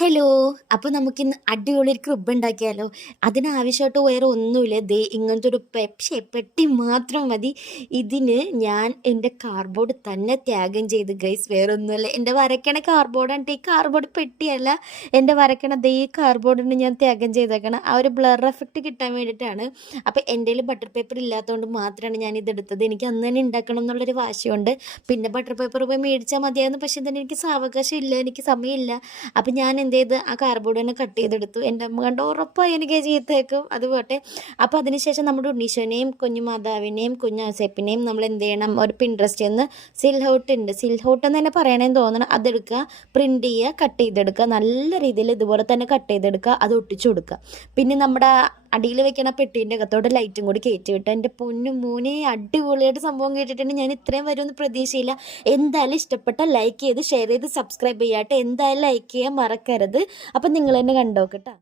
Hello. അപ്പോൾ നമുക്കിന്ന് അടിപൊളി ഒരു ക്രിബ് ഉണ്ടാക്കിയാലോ? അതിനാവശ്യമായിട്ട് വേറെ ഒന്നുമില്ല. ദേ ഇങ്ങനത്തെ ഒരു പെട്ടി മാത്രം മതി. ഇതിന് ഞാൻ എൻ്റെ കാർഡ്ബോർഡ് തന്നെ ത്യാഗം ചെയ്ത് ഗൈസ്. വേറെ ഒന്നുമല്ല, എൻ്റെ വരയ്ക്കണ കാർഡ്ബോർഡാണ്. ഈ കാർഡ്ബോർഡ് പെട്ടിയല്ല, എൻ്റെ വരയ്ക്കണ ദേ ഈ കാർഡ്ബോർഡിന് ഞാൻ ത്യാഗം ചെയ്തേക്കണം. ആ ഒരു ബ്ലർ എഫക്റ്റ് കിട്ടാൻ വേണ്ടിയിട്ടാണ്. അപ്പോൾ എൻ്റെ കയ്യിൽ ബട്ടർ പേപ്പർ ഇല്ലാത്തതുകൊണ്ട് മാത്രമാണ് ഞാൻ ഇതെടുത്തത്. എനിക്ക് അന്ന് തന്നെ ഉണ്ടാക്കണം എന്നുള്ളൊരു വാശിയുണ്ട്. പിന്നെ ബട്ടർ പേപ്പർ പോയി മേടിച്ചാൽ മതിയായിരുന്നു. പക്ഷേ തന്നെ എനിക്ക് സാവകാശം ഇല്ല, എനിക്ക് സമയമില്ല. അപ്പം ഞാൻ എന്ത് ചെയ്ത് ആ കാർഡ്ബോർഡ് തന്നെ കട്ട് ചെയ്തെടുത്തു. എൻ്റെ അമ്മ കണ്ട് ഉറപ്പായി എനിക്ക് ചീത്തയേക്കും. അത് പോട്ടെ. അപ്പോൾ അതിനുശേഷം നമ്മുടെ ഉണ്ണീശോനെയും കുഞ്ഞു മാതാവിനെയും കുഞ്ഞു ഔസേപ്പിനെയും നമ്മൾ എന്ത് ചെയ്യണം, ഒരു പിൻട്രസ്റ്റിൽ നിന്ന് സിൽഹൗട്ട് ഉണ്ട്, സിൽഹൗട്ട് എന്ന് തന്നെ പറയണേന്ന് തോന്നണം, അതെടുക്കുക, പ്രിൻറ്റ് ചെയ്യുക, കട്ട് ചെയ്തെടുക്കുക. നല്ല രീതിയിൽ ഇതുപോലെ തന്നെ കട്ട് ചെയ്തെടുക്കുക, അത് ഒട്ടിച്ചു കൊടുക്കുക. പിന്നെ നമ്മുടെ അടിയിൽ വെക്കണ പെട്ടീൻ്റെ അകത്തോട്ട് ലൈറ്റും കൂടി കയറ്റി വിട്ടു. എൻ്റെ പൊന്നു മോനെ, അടിപൊളിയായിട്ട് സംഭവം കേട്ടിട്ടുണ്ട്. ഞാൻ ഇത്രയും വരുമെന്ന് പ്രതീക്ഷയില്ല. എന്തായാലും ഇഷ്ടപ്പെട്ട ലൈക്ക് ചെയ്ത് ഷെയർ ചെയ്ത് സബ്സ്ക്രൈബ് ചെയ്യാട്ടെ. എന്തായാലും ലൈക്ക് ചെയ്യാൻ മറക്കരുത്. അപ്പം നിങ്ങൾ തന്നെ കണ്ടോക്കട്ടെ.